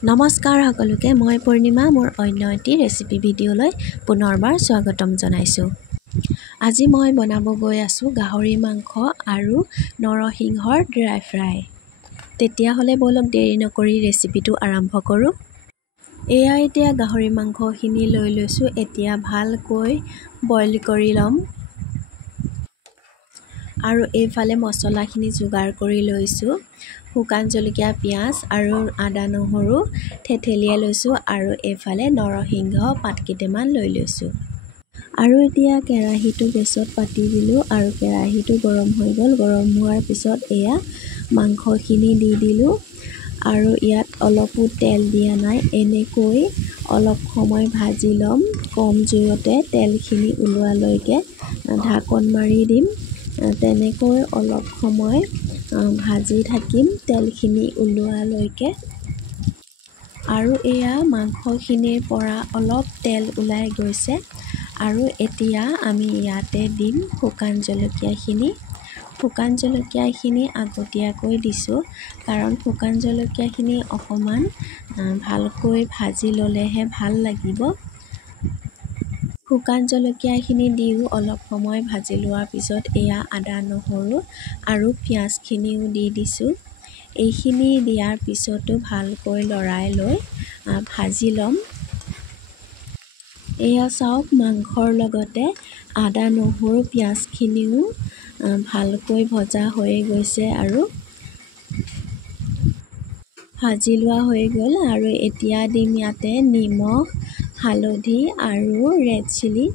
নমস্কাৰ সকলোকে মই পূৰ্ণিমা মোৰ অন্য এটি ৰেচিপি ভিডিঅ'লৈ পুনৰবাৰ স্বাগতম জনাইছোঁ। আজি মই বনাব গৈ আছোঁ গাহৰি মাংস আৰু নৰসিংহৰ ড্ৰাই ফ্ৰাই। তেতিয়াহ'লে বলক দেৰি নকৰি ৰেচিপিটো আৰম্ভ কৰোঁ। এয়া এতিয়া গাহৰি মাংসখিনি লৈ লৈছোঁ। এতিয়া ভালকৈ বইল কৰি ল'ম আৰু এইফালে মছলাখিনি যোগাৰ কৰি লৈছোঁ। শুকান জলকীয়া, পিঁয়াজ আৰু আদা নহৰু থেতেলিয়াই লৈছোঁ আৰু এইফালে নৰসিংহ পাত কেইটামান লৈ লৈছোঁ। আৰু এতিয়া কেৰাহীটো গেছত পাতি দিলোঁ আৰু কেৰাহীটো গৰম হৈ গ'ল। গৰম হোৱাৰ পিছত এয়া মাংসখিনি দি দিলোঁ আৰু ইয়াত অলপো তেল দিয়া নাই। এনেকৈ অলপ সময় ভাজি ল'ম। কম জুইতে তেলখিনি ওলোৱালৈকে ঢাকন মাৰি দিম। তেনেকৈ অলপ সময় ভাজি থাকিম তেলখিনি ওলোৱালৈকে। আৰু এয়া মাংসখিনিৰ পৰা অলপ তেল ওলাই গৈছে আৰু এতিয়া আমি ইয়াতে দিম শুকান জলকীয়াখিনি। শুকান জলকীয়াখিনি আগতীয়াকৈ দিছোঁ কাৰণ শুকান জলকীয়াখিনি অকণমান ভালকৈ ভাজি ল'লেহে ভাল লাগিব। শুকান জলকীয়াখিনি দিও অলপ সময় ভাজি লোৱাৰ পিছত এয়া আদা নহৰু আৰু পিঁয়াজখিনিও দি দিছোঁ। এইখিনি দিয়াৰ পিছতো ভালকৈ লৰাই লৈ ভাজি ল'ম। এয়া চাওক মাংসৰ লগতে আদা নহৰু পিঁয়াজখিনিও ভালকৈ ভজা হৈ গৈছে আৰু ভাজি লোৱা হৈ গ'ল। আৰু এতিয়া দিম ইয়াতে নিমখ, হালধি আৰু ৰেড চিলি।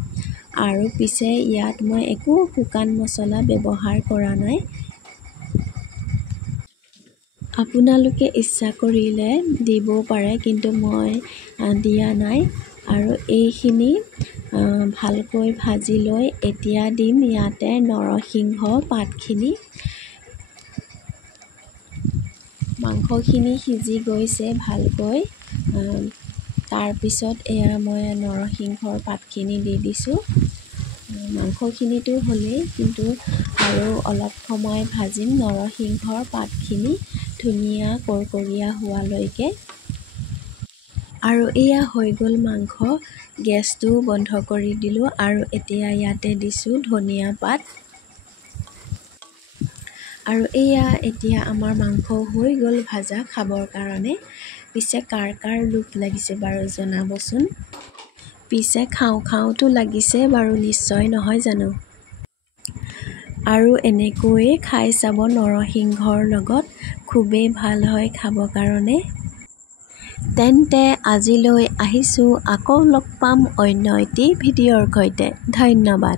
আৰু পিছে ইয়াত মই একো শুকান মছলা ব্যৱহাৰ কৰা নাই। আপোনালোকে ইচ্ছা কৰিলে দিবও পাৰে কিন্তু মই দিয়া নাই। আৰু এইখিনি ভালকৈ ভাজি লৈ এতিয়া দিম ইয়াতে নৰসিংহ পাতখিনি। মাংসখিনি সিজি গৈছে ভালকৈ। তাৰপিছত এয়া মই নৰসিংহৰ পাতখিনি দি দিছোঁ। মাংসখিনিতো হ'লেই কিন্তু আৰু অলপ সময় ভাজিম নৰসিংহৰ পাতখিনি ধুনীয়া কৰকৰীয়া হোৱালৈকে। আৰু এয়া হৈ গ'ল মাংস। গেছটো বন্ধ কৰি দিলোঁ আৰু এতিয়া ইয়াতে দিছোঁ ধনিয়া পাত। আৰু এয়া এতিয়া আমাৰ মাংস হৈ গ'ল ভাজা খাবৰ কাৰণে। পিছে কাৰ কাৰ লোভ লাগিছে বাৰু জনাবচোন। পিছে খাওঁ খাওঁতো লাগিছে বাৰু নিশ্চয় নহয় জানো। আৰু এনেকৈয়ে খাই চাব নৰসিংহৰ লগত খুবেই ভাল হয় খাবৰ কাৰণে। তেন্তে আজিলৈ আহিছোঁ। আকৌ লগ পাম অন্য এটি ভিডিঅ'ৰ সৈতে। ধন্যবাদ।